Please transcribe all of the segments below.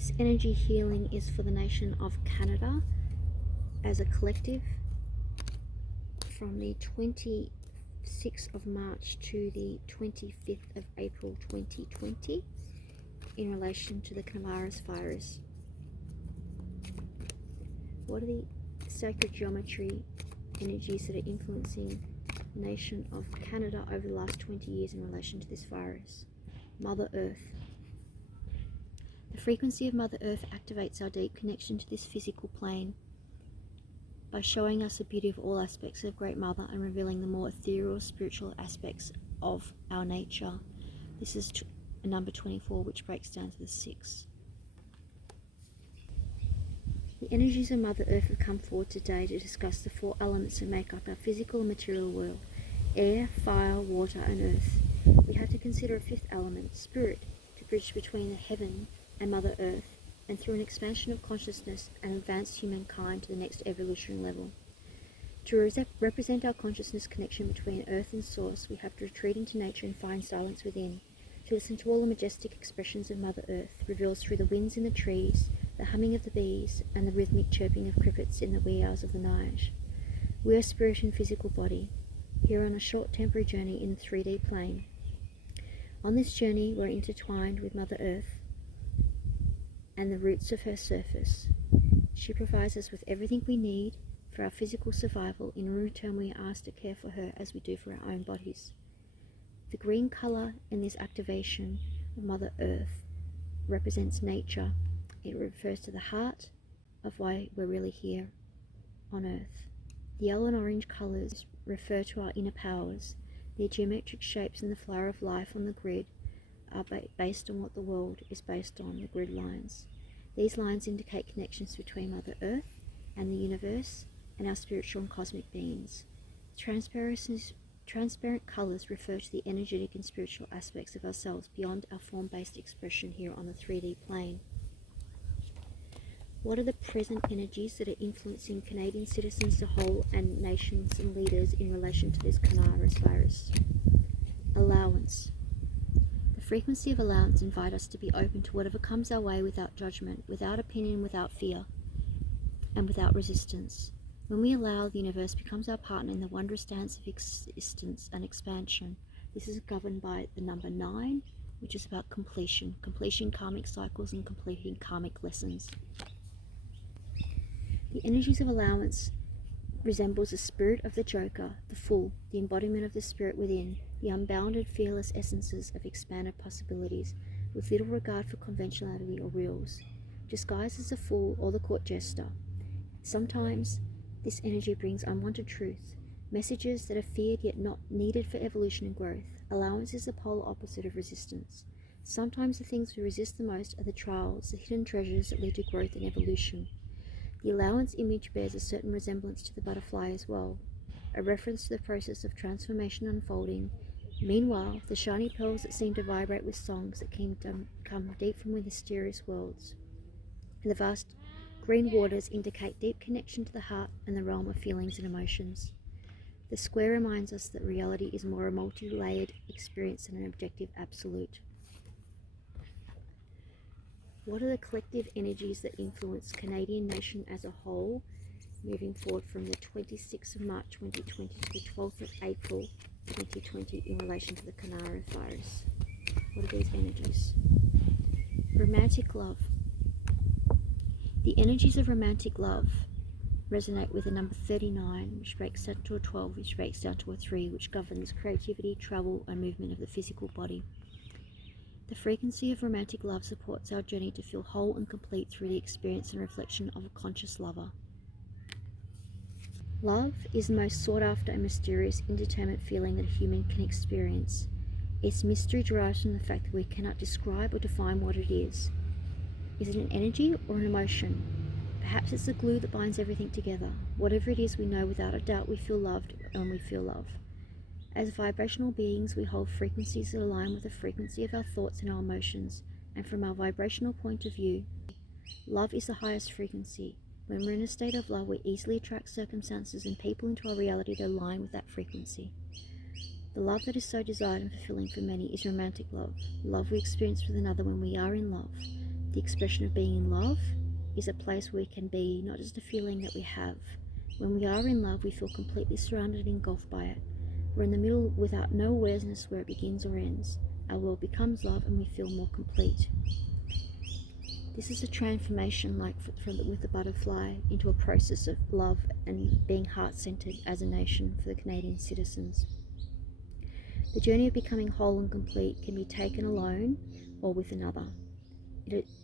This energy healing is for the nation of Canada as a collective from the 26th of March to the 25th of April 2020 in relation to the coronavirus virus. What are the sacred geometry energies that are influencing the nation of Canada over the last 20 years in relation to this virus? Mother Earth. The frequency of Mother Earth activates our deep connection to this physical plane by showing us the beauty of all aspects of Great Mother and revealing the more ethereal spiritual aspects of our nature. This is number 24, which breaks down to the 6. The energies of Mother Earth have come forward today to discuss the 4 elements that make up our physical and material world: air, fire, water, and earth. We have to consider a 5th element, spirit, to bridge between the heaven and Mother Earth, and through an expansion of consciousness and advance humankind to the next evolutionary level. To represent our consciousness connection between Earth and Source, we have to retreat into nature and find silence within, to listen to all the majestic expressions of Mother Earth, revealed through the winds in the trees, the humming of the bees, and the rhythmic chirping of crickets in the wee hours of the night. We are spirit and physical body, here on a short temporary journey in the 3D plane. On this journey, we're intertwined with Mother Earth and the roots of her surface. She provides us with everything we need for our physical survival. In return, we are asked to care for her as we do for our own bodies. The green colour in this activation of Mother Earth represents nature. It refers to the heart of why we're really here on Earth. The yellow and orange colours refer to our inner powers. The geometric shapes in the flower of life on the grid are based on what the world is based on, the grid lines. These lines indicate connections between Mother Earth and the universe and our spiritual and cosmic beings. Transparent colours refer to the energetic and spiritual aspects of ourselves beyond our form-based expression here on the 3D plane. What are the present energies that are influencing Canadian citizens as a whole and nations and leaders in relation to this coronavirus? Allowance. The frequency of allowance invites us to be open to whatever comes our way without judgment, without opinion, without fear, and without resistance. When we allow, the universe becomes our partner in the wondrous dance of existence and expansion. This is governed by the number 9, which is about completion karmic cycles and completing karmic lessons. The energies of allowance resembles the spirit of the Joker, the Fool, the embodiment of the spirit within, the unbounded, fearless essences of expanded possibilities, with little regard for conventionality or rules, disguised as a fool or the court jester. Sometimes this energy brings unwanted truth, messages that are feared yet not needed for evolution and growth. Allowance is the polar opposite of resistance. Sometimes the things we resist the most are the trials, the hidden treasures that lead to growth and evolution. The allowance image bears a certain resemblance to the butterfly as well, a reference to the process of transformation unfolding. Meanwhile, the shiny pearls that seem to vibrate with songs that come deep from the mysterious worlds. The vast green waters indicate deep connection to the heart and the realm of feelings and emotions. The square reminds us that reality is more a multi-layered experience than an objective absolute. What are the collective energies that influence Canadian nation as a whole, moving forward from the 26th of March 2020 to the 12th of April 2020 in relation to the coronavirus? What are these energies? Romantic love. The energies of romantic love resonate with the number 39, which breaks down to a 12, which breaks down to a 3, which governs creativity, travel, and movement of the physical body. The frequency of romantic love supports our journey to feel whole and complete through the experience and reflection of a conscious lover. Love is the most sought after and mysterious, indeterminate feeling that a human can experience. Its mystery derives from the fact that we cannot describe or define what it is. Is it an energy or an emotion? Perhaps it's the glue that binds everything together. Whatever it is, we know without a doubt we feel loved when we feel love. As vibrational beings, we hold frequencies that align with the frequency of our thoughts and our emotions, and from our vibrational point of view, love is the highest frequency. When we're in a state of love, we easily attract circumstances and people into our reality that align with that frequency. The love that is so desired and fulfilling for many is romantic love, love we experience with another when we are in love. The expression of being in love is a place where we can be, not just a feeling that we have. When we are in love, we feel completely surrounded and engulfed by it. We're in the middle without no awareness where it begins or ends. Our world becomes love and we feel more complete. This is a transformation with the butterfly into a process of love and being heart-centered as a nation for the Canadian citizens. The journey of becoming whole and complete can be taken alone or with another.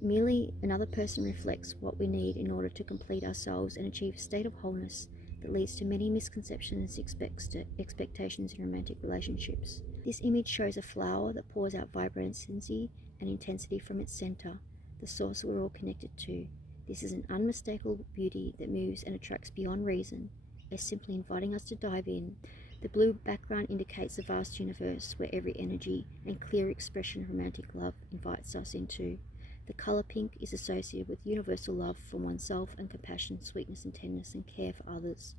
Merely another person reflects what we need in order to complete ourselves and achieve a state of wholeness that leads to many misconceptions and expectations in romantic relationships. This image shows a flower that pours out vibrancy and intensity from its center, the source we're all connected to. This is an unmistakable beauty that moves and attracts beyond reason, as simply inviting us to dive in. The blue background indicates the vast universe where every energy and clear expression of romantic love invites us into. The color pink is associated with universal love for oneself and compassion, sweetness and tenderness and care for others.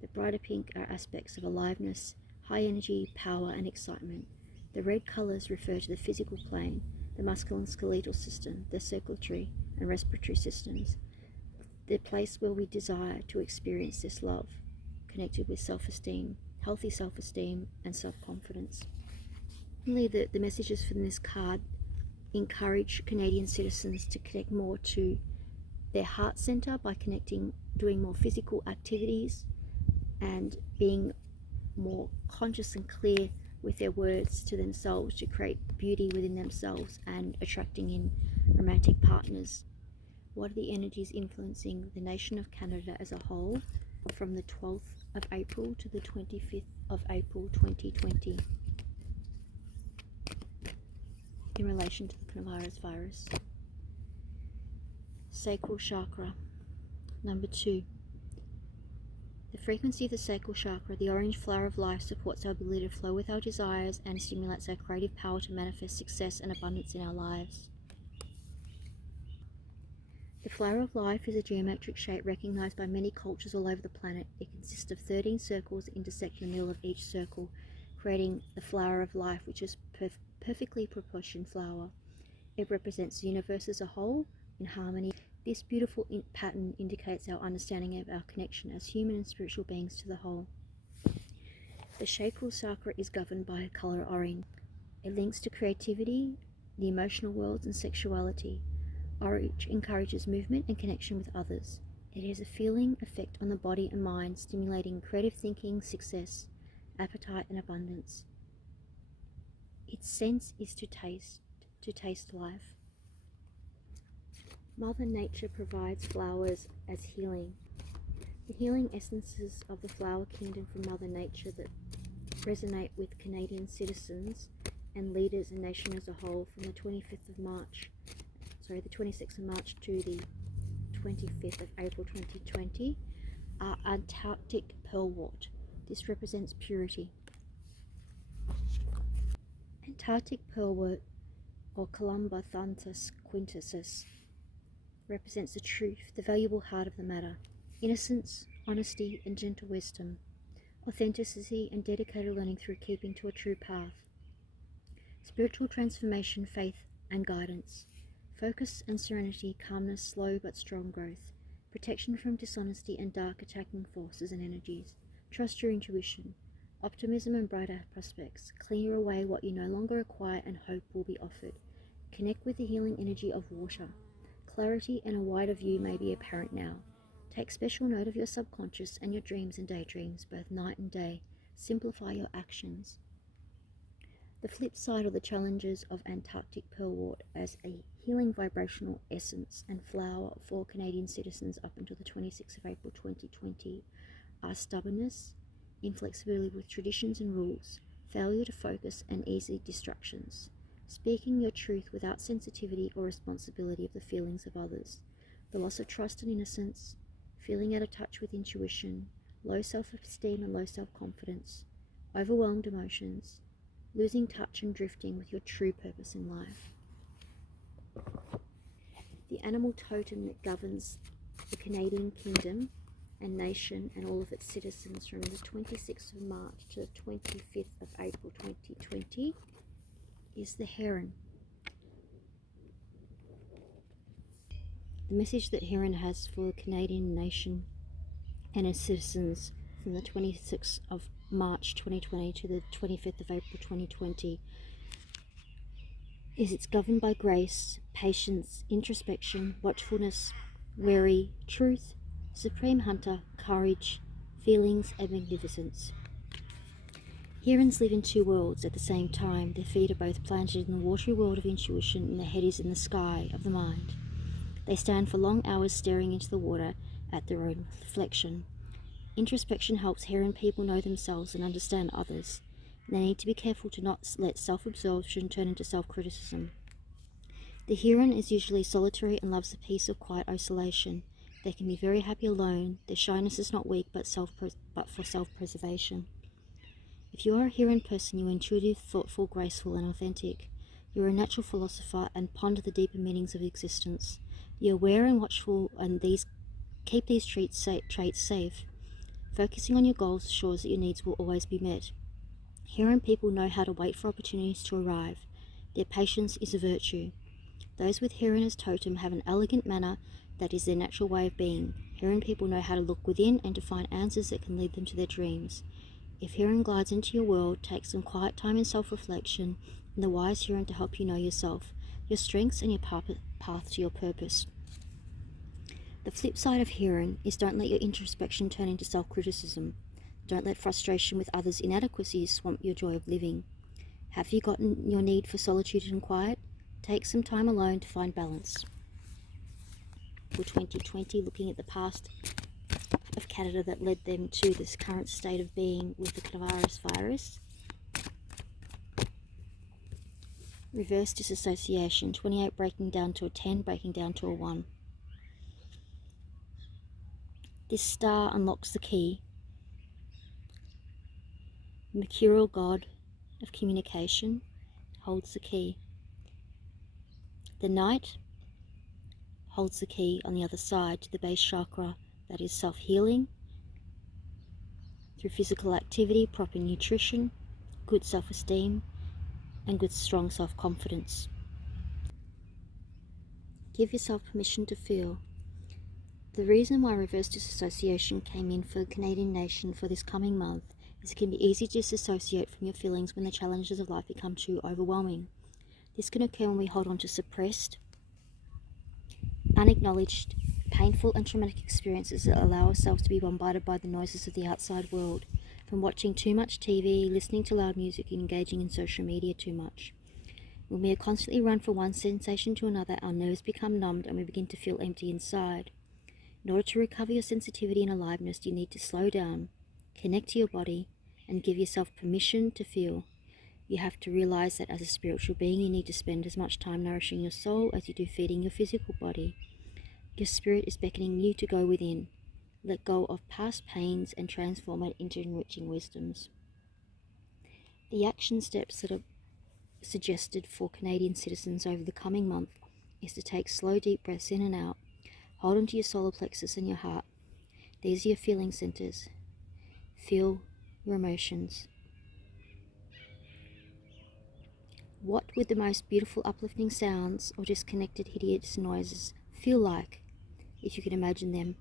The brighter pink are aspects of aliveness, high energy, power and excitement. The red colors refer to the physical plane, the muscular and skeletal system, the circulatory and respiratory systems, the place where we desire to experience this love, connected with self-esteem, healthy self-esteem and self-confidence. Finally, the messages from this card encourage Canadian citizens to connect more to their heart center by doing more physical activities and being more conscious and clear with their words to themselves to create beauty within themselves and attracting in romantic partners. What are the energies influencing the nation of Canada as a whole from the 12th of April to the 25th of April 2020 in relation to the coronavirus? Sacral chakra. Number 2. The frequency of the sacral chakra, the orange flower of life, supports our ability to flow with our desires and stimulates our creative power to manifest success and abundance in our lives. The flower of life is a geometric shape recognized by many cultures all over the planet. It consists of 13 circles that intersect in the middle of each circle, creating the flower of life, which is perfectly proportioned flower. It represents the universe as a whole in harmony. This beautiful pattern indicates our understanding of our connection as human and spiritual beings to the whole. The sacral chakra is governed by a color orange. It links to creativity, the emotional world, and sexuality. Orange encourages movement and connection with others. It has a feeling effect on the body and mind, stimulating creative thinking, success, appetite, and abundance. Its sense is to taste life. Mother Nature provides flowers as healing. The healing essences of the flower kingdom from Mother Nature that resonate with Canadian citizens and leaders and nation as a whole from the 26th of March to the 25th of April 2020 are Antarctic pearlwort. This represents purity. Antarctic pearlwort, or Columbathanthus quintus, represents the truth, the valuable heart of the matter, innocence, honesty, and gentle wisdom, authenticity, and dedicated learning through keeping to a true path, spiritual transformation, faith, and guidance, focus and serenity, calmness, slow but strong growth, protection from dishonesty and dark attacking forces and energies, trust your intuition, optimism and brighter prospects, clear away what you no longer require and hope will be offered, connect with the healing energy of water. Clarity and a wider view may be apparent now. Take special note of your subconscious and your dreams and daydreams, both night and day. Simplify your actions. The flip side of the challenges of Antarctic pearlwort as a healing vibrational essence and flower for Canadian citizens up until the 26th of April 2020 are stubbornness, inflexibility with traditions and rules, failure to focus and easy distractions, speaking your truth without sensitivity or responsibility of the feelings of others, the loss of trust and innocence, feeling out of touch with intuition, low self-esteem and low self-confidence, overwhelmed emotions, losing touch and drifting with your true purpose in life. The animal totem that governs the Canadian kingdom and nation and all of its citizens from the 26th of March to the 25th of April 2020 is the herein. The message that Herein has for the Canadian nation and its citizens from the 26th of March 2020 to the 25th of April 2020 is it's governed by grace, patience, introspection, watchfulness, wary, truth, supreme hunter, courage, feelings, and magnificence. Herons live in two worlds at the same time. Their feet are both planted in the watery world of intuition and their head is in the sky of the mind. They stand for long hours staring into the water at their own reflection. Introspection helps heron people know themselves and understand others. They need to be careful to not let self-absorption turn into self-criticism. The heron is usually solitary and loves the peace of quiet isolation. They can be very happy alone. Their shyness is not weak but for self-preservation. If you are a heron person, you are intuitive, thoughtful, graceful, and authentic. You are a natural philosopher and ponder the deeper meanings of existence. You are aware and watchful and keep these traits safe. Focusing on your goals ensures that your needs will always be met. Heron people know how to wait for opportunities to arrive. Their patience is a virtue. Those with heron as totem have an elegant manner that is their natural way of being. Heron people know how to look within and to find answers that can lead them to their dreams. If heron glides into your world, take some quiet time in self-reflection and the wise heron to help you know yourself, your strengths, and your path to your purpose. The flip side of heron is don't let your introspection turn into self-criticism. Don't let frustration with others' inadequacies swamp your joy of living. Have you gotten your need for solitude and quiet? Take some time alone to find balance. For 2020, looking at the past of Canada that led them to this current state of being with the coronavirus. Reverse disassociation, 28 breaking down to a 10, breaking down to a 1. This star unlocks the key. The mercurial god of communication holds the key. The knight holds the key on the other side to the base chakra, that is self-healing through physical activity, proper nutrition, good self-esteem, and good strong self-confidence. Give yourself permission to feel. The reason why reverse disassociation came in for the Canadian nation for this coming month is it can be easy to disassociate from your feelings when the challenges of life become too overwhelming. This can occur when we hold on to suppressed, unacknowledged, painful and traumatic experiences that allow ourselves to be bombarded by the noises of the outside world, from watching too much TV, listening to loud music, and engaging in social media too much. When we are constantly run from one sensation to another, our nerves become numbed and we begin to feel empty inside. In order to recover your sensitivity and aliveness, you need to slow down, connect to your body, and give yourself permission to feel. You have to realize that as a spiritual being, you need to spend as much time nourishing your soul as you do feeding your physical body. Your spirit is beckoning you to go within. Let go of past pains and transform it into enriching wisdoms. The action steps that are suggested for Canadian citizens over the coming month is to take slow, deep breaths in and out. Hold onto your solar plexus and your heart. These are your feeling centers. Feel your emotions. What would the most beautiful uplifting sounds or disconnected hideous noises feel like if you can imagine them?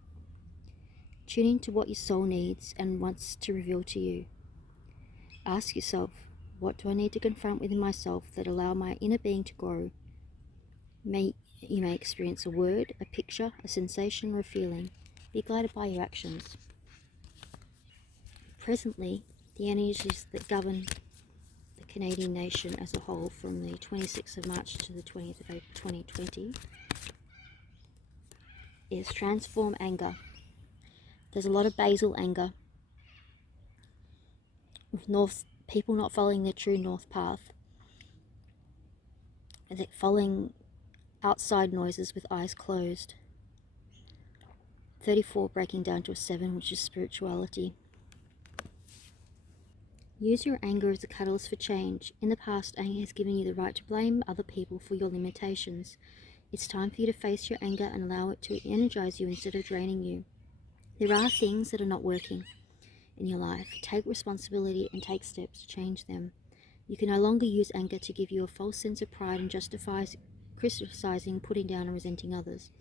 Tune into what your soul needs and wants to reveal to you. Ask yourself, what do I need to confront within myself that allow my inner being to grow? You may experience a word, a picture, a sensation, or a feeling. Be guided by your actions. Presently, the energies that govern the Canadian nation as a whole from the 26th of March to the 20th of April 2020 is transform anger. There's a lot of basal anger, with people not following their true north path, and following outside noises with eyes closed. 34 breaking down to a 7, which is spirituality. Use your anger as a catalyst for change. In the past, anger has given you the right to blame other people for your limitations. It's time for you to face your anger and allow it to energize you instead of draining you. There are things that are not working in your life. Take responsibility and take steps to change them. You can no longer use anger to give you a false sense of pride and justify criticizing, putting down, and resenting others.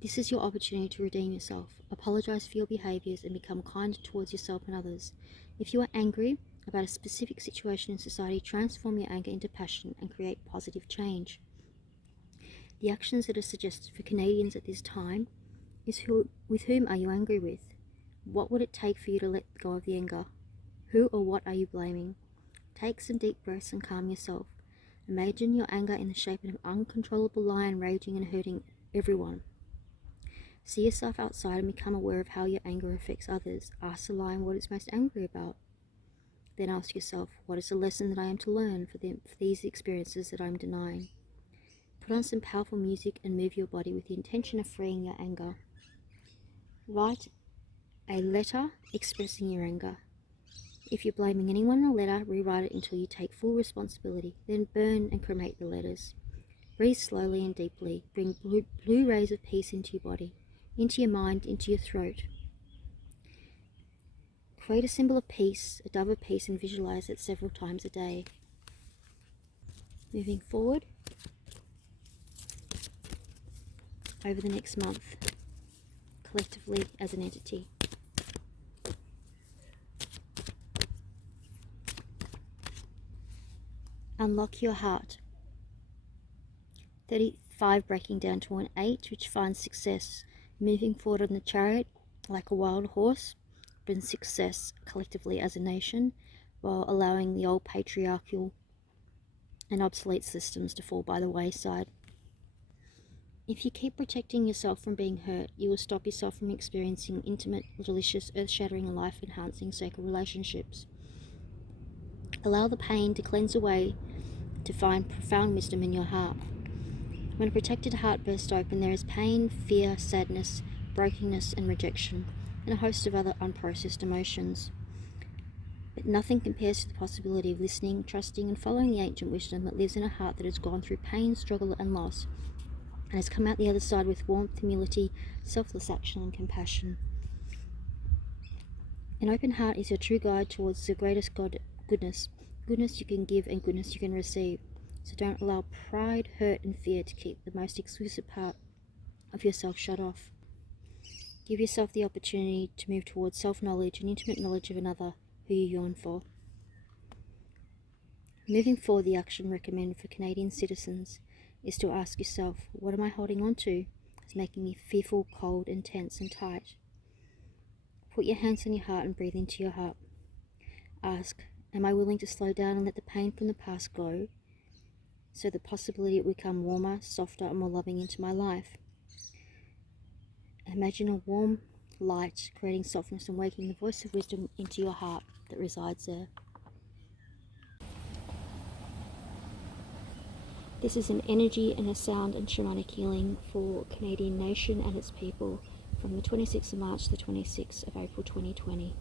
This is your opportunity to redeem yourself, apologize for your behaviors, and become kinder towards yourself and others. If you are angry about a specific situation in society, transform your anger into passion and create positive change. The actions that are suggested for Canadians at this time is with whom are you angry with? What would it take for you to let go of the anger? Who or what are you blaming? Take some deep breaths and calm yourself. Imagine your anger in the shape of an uncontrollable lion raging and hurting everyone. See yourself outside and become aware of how your anger affects others. Ask the lion what it's most angry about. Then ask yourself, what is the lesson that I am to learn for these experiences that I am denying? Put on some powerful music and move your body with the intention of freeing your anger. Write a letter expressing your anger. If you're blaming anyone in a letter, rewrite it until you take full responsibility. Then burn and cremate the letters. Breathe slowly and deeply. Bring blue rays of peace into your body, into your mind, into your throat. Create a symbol of peace, a dove of peace, and visualize it several times a day. Moving forward, over the next month, collectively as an entity. Unlock your heart. 35 breaking down to an 8, which finds success. Moving forward on the chariot like a wild horse brings success collectively as a nation, while allowing the old patriarchal and obsolete systems to fall by the wayside. If you keep protecting yourself from being hurt, you will stop yourself from experiencing intimate, delicious, earth-shattering and life-enhancing sacred relationships. Allow the pain to cleanse away to find profound wisdom in your heart. When a protected heart bursts open, there is pain, fear, sadness, brokenness, and rejection, and a host of other unprocessed emotions. But nothing compares to the possibility of listening, trusting, and following the ancient wisdom that lives in a heart that has gone through pain, struggle, and loss, and has come out the other side with warmth, humility, selfless action, and compassion. An open heart is your true guide towards the greatest goodness you can give and goodness you can receive. So don't allow pride, hurt, and fear to keep the most exclusive part of yourself shut off. Give yourself the opportunity to move towards self-knowledge and intimate knowledge of another who you yearn for. Moving forward, the action recommended for Canadian citizens is to ask yourself, what am I holding on to? It's making me fearful, cold, and tense and tight. Put your hands on your heart and breathe into your heart. Ask, am I willing to slow down and let the pain from the past go, so the possibility it will become warmer, softer, and more loving into my life? Imagine a warm light creating softness and waking the voice of wisdom into your heart that resides there. This is an energy and a sound and shamanic healing for Canadian nation and its people from the 26th of March to the 26th of April 2020.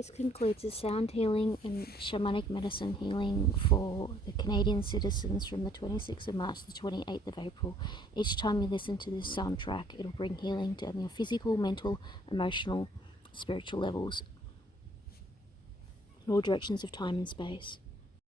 This concludes the sound healing and shamanic medicine healing for the Canadian citizens from the 26th of March to the 28th of April. Each time you listen to this soundtrack, it'll bring healing to your physical, mental, emotional, spiritual levels in all directions of time and space.